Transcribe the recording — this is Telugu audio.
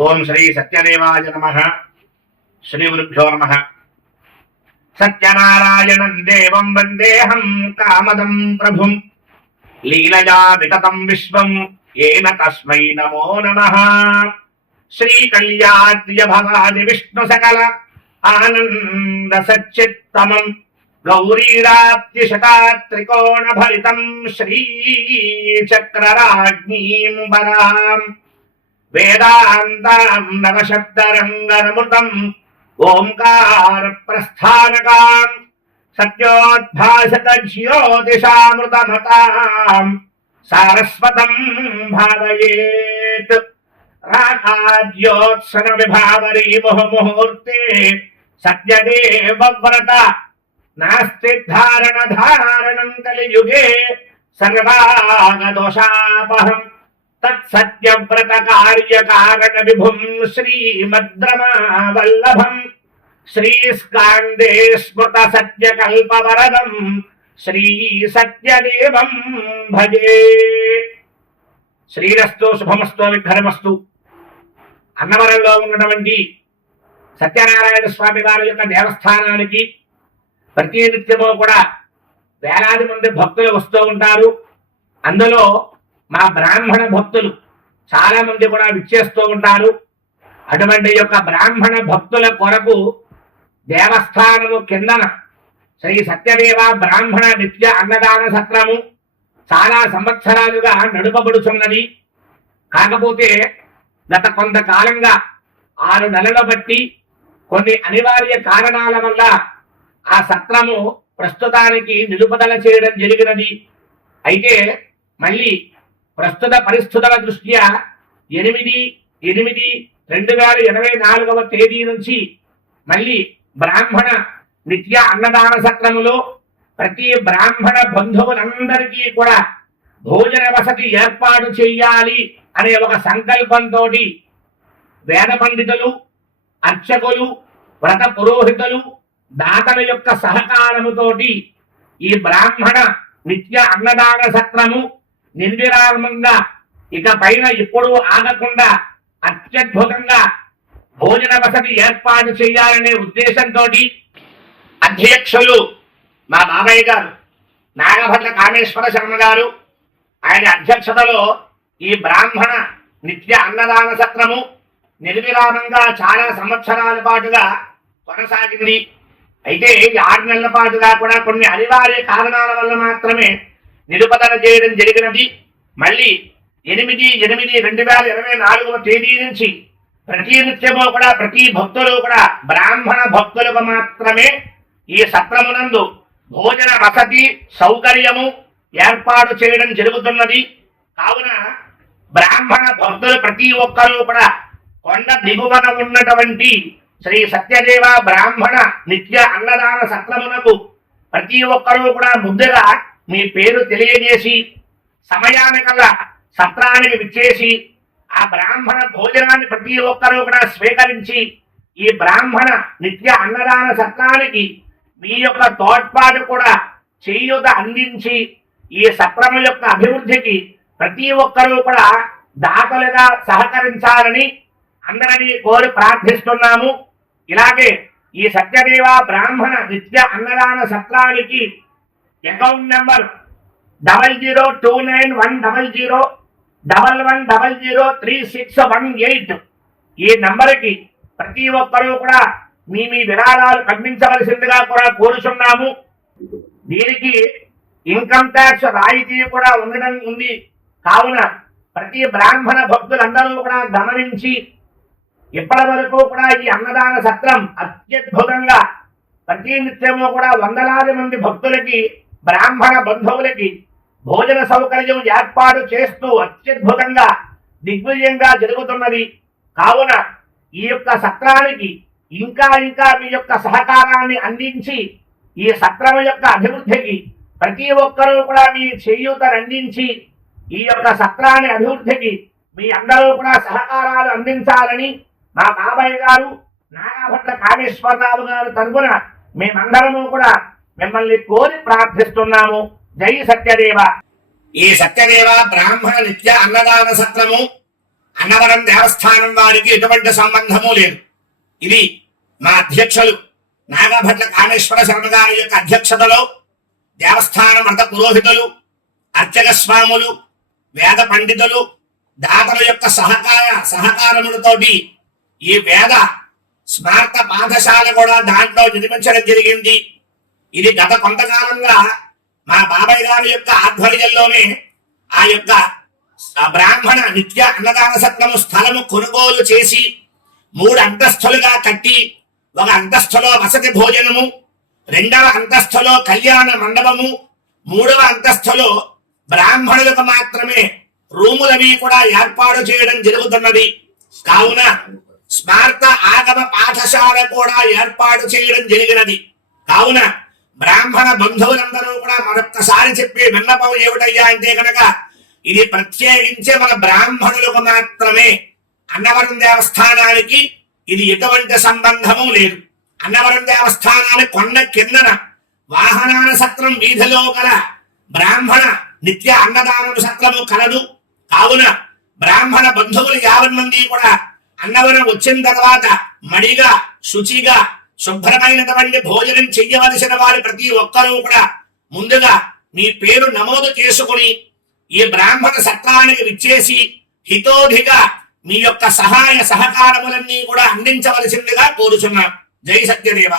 ओम श्री सत्यदेवाय नम। श्रीवृक्षो नम। सत्यनारायण देव वंदेहम कामदं प्रभु लीलया विगत विश्व ये तस्म नमो नम। श्री कल्याद्य विष्णु सकल आनंद सच्चितम गौरीराप्ति शता श्री बरा వేదాంతాం నవశబ్దరంగనమృతం ఓంకార ప్రస్థానకాం సత్యోద్భాసత జ్యోతిషామృతమతాం సారస్వతం భావయేత్ రాకాద్యోత్సన విభావరీ ముహుముహూర్తే సత్యదేవ వ్రత నాస్తి ధారణ ధారణం కలియుగే సర్వాగదోషాపహం తత్సత్యవ్రత కార్యకారణ విభుం శ్రీమద్రమావల్లభం. శ్రీస్కాందే స్మృత సత్యకల్పవరదం శ్రీ సత్యదేవం భజే. శ్రీరస్తు శుభమస్తు విఘ్నమస్తు. అన్నవరంలో ఉన్నటువంటి సత్యనారాయణ స్వామి వారి యొక్క దేవస్థానానికి ప్రతి నిత్యము కూడా వేలాది మంది భక్తులు వస్తూ ఉంటారు. అందులో మా బ్రాహ్మణ భక్తులు చాలా మంది కూడా విచ్చేస్తూ ఉంటారు. అటువంటి యొక్క బ్రాహ్మణ భక్తుల కొరకు దేవస్థానము కిందన శ్రీ సత్యదేవ బ్రాహ్మణ నిత్య అన్నదాన సత్రము చాలా సంవత్సరాలుగా నడుపబడుచున్నది. కాకపోతే గత కొంతకాలంగా ఆరు నెలల బట్టి కొన్ని అనివార్య కారణాల వల్ల ఆ సత్రము ప్రస్తుతానికి నిలుపుదల చేయడం జరిగినది. అయితే మళ్ళీ ప్రస్తుత పరిస్థితుల దృష్ట్యా ఎనిమిది ఎనిమిది రెండు వేల ఇరవై నాలుగవ తేదీ నుంచి మళ్ళీ బ్రాహ్మణ నిత్య అన్నదాన సత్రములో ప్రతి బ్రాహ్మణ బంధువులందరికీ కూడా భోజన వసతి ఏర్పాటు చేయాలి అనే ఒక సంకల్పంతో వేద పండితులు అర్చకులు వ్రత పురోహితులు దాతల యొక్క సహకారముతోటి ఈ బ్రాహ్మణ నిత్య అన్నదాన సత్రము నిర్విరామంగా ఇక పైన ఎప్పుడూ ఆగకుండా అత్యద్భుతంగా భోజన వసతి ఏర్పాటు చేయాలనే ఉద్దేశంతో అధ్యక్షులు మా బాబాయ్ గారు నాగభద్ర కామేశ్వర శర్మ గారు ఆయన అధ్యక్షతలో ఈ బ్రాహ్మణ నిత్య అన్నదాన సత్రము నిర్విరామంగా చాలా సంవత్సరాల పాటుగా కొనసాగింది. అయితే ఆరు నెలల పాటుగా కూడా కొన్ని అనివార్య కారణాల వల్ల మాత్రమే నిలుపుదల చేయడం జరిగినది. మళ్ళీ ఎనిమిది ఎనిమిది రెండు వేల ఇరవై నాలుగవ తేదీ నుంచి ప్రతి నిత్యము కూడా ప్రతి భక్తులు కూడా బ్రాహ్మణ భక్తులకు మాత్రమే ఈ సత్రమునందు భోజన వసతి సౌకర్యము ఏర్పాటు చేయడం జరుగుతున్నది. కావున బ్రాహ్మణ భక్తులు ప్రతి ఒక్కరూ కూడా కొండ దిగువన ఉన్నటువంటి శ్రీ సత్యదేవ బ్రాహ్మణ నిత్య అన్నదాన సత్రమునకు ప్రతి ఒక్కరూ కూడా ముందుగా మీ పేరు తెలియజేసి సమయానికల్లా సత్రానికి విచ్చేసి ఆ బ్రాహ్మణ భోజనాన్ని ప్రతి ఒక్కరూ కూడా స్వీకరించి ఈ బ్రాహ్మణ నిత్య అన్నదాన సత్రానికి మీ యొక్క తోడ్పాటు కూడా చేయూత అందించి ఈ సత్రము యొక్క అభివృద్ధికి ప్రతి ఒక్కరూ కూడా దాతలుగా సహకరించాలని అందరినీ కోరి ప్రార్థిస్తున్నాము. ఇలాగే ఈ సత్యదేవ బ్రాహ్మణ నిత్య అన్నదాన సత్రానికి account number double zero two nine one double zero double one double zero three six one eight ఈ నంబర్కి ప్రతి ఒక్కరూ కూడా మీ మీ విరాళాలు పంపించవలసిందిగా కూడా కోరుచున్నాము. దీనికి ఇన్కమ్ ట్యాక్స్ రాయితీ కూడా ఉండడం ఉంది. కావున ప్రతి బ్రాహ్మణ భక్తులందరూ కూడా గమనించి ఇప్పటి వరకు కూడా ఈ అన్నదాన సత్రం అత్యద్భుతంగా ప్రతి నిత్యము కూడా వందలాది మంది భక్తులకి బ్రాహ్మణ బంధువులకి భోజన సౌకర్యం ఏర్పాటు చేస్తూ అత్యద్భుతంగా దిగ్విజయంగా జరుగుతున్నది. కావున ఈ యొక్క సత్రానికి ఇంకా ఇంకా మీ యొక్క సహకారాన్ని అందించి ఈ సత్రం యొక్క అభివృద్ధికి ప్రతి ఒక్కరూ కూడా మీ చేయూతను అందించి ఈ యొక్క సత్రాన్ని అభివృద్ధికి మీ అందరూ కూడా సహకారాలు అందించాలని మా బాబాయ్ గారు నాగాభట్ల కామేశ్వరరావు గారు తరపున మేమందరము కూడా మిమ్మల్ని కోరి ప్రార్థిస్తున్నాము. జై సత్యదేవ. ఈ సత్యదేవ బ్రాహ్మణ నిత్య అన్నదాన సత్రము అన్నవరం దేవస్థానం వారికి ఎటువంటి సంబంధము లేదు. ఇది మా అధ్యక్షులు నాగభట్ల కామేశ్వర శర్మ గారి యొక్క అధ్యక్షతలో దేవస్థానం అంత పురోహితులు అర్చక స్వాములు వేద పండితులు దాతల యొక్క సహకార సహకారములతోటి ఈ వేద స్మార్త పాఠశాల కూడా దాంట్లో నిర్మించడం జరిగింది. ఇది గత కొంతకాలంగా మా బాబాయ్ గారి యొక్క ఆధ్వర్యంలోనే ఆ యొక్క బ్రాహ్మణ నిత్య అన్నదాన సత్వము స్థలము కొనుగోలు చేసి మూడు అంతస్తులుగా కట్టి ఒక అంతస్తులో వసతి భోజనము రెండవ అంతస్తులో కళ్యాణ మండపము మూడవ అంతస్తులో బ్రాహ్మణులకు మాత్రమే రూములవి కూడా ఏర్పాటు చేయడం జరుగుతున్నది. కావున స్మార్త ఆగమ పాఠశాల కూడా ఏర్పాటు చేయడం జరిగినది. కావున బ్రాహ్మణ బంధువులందరూ కూడా మరొక్కసారి చెప్పే విన్నపం ఏమిటయ్యా అంటే కనుక ఇది ప్రత్యేకించే మన బ్రాహ్మణులకు మాత్రమే అన్నవరం దేవస్థానానికి ఇది ఎటువంటి సంబంధము లేదు. అన్నవరం దేవస్థానాన్ని కొండ కిందన వాహనాన సత్రం వీధిలో గల బ్రాహ్మణ నిత్య అన్నదానం సత్రము కలదు. కావున బ్రాహ్మణ బంధువులు యాభై మంది కూడా అన్నవరం వచ్చిన తర్వాత మడిగా శుచిగా శుభ్రమైనటువంటి భోజనం చెయ్యవలసిన వారి ప్రతి ఒక్కరూ కూడా ముందుగా మీ పేరు నమోదు చేసుకుని ఈ బ్రాహ్మణ సత్రానికి విచ్చేసి హితోధిగా మీ యొక్క సహాయ సహకారములన్నీ కూడా అందించవలసిందిగా కోరుచున్నాం. జై సత్యదేవ.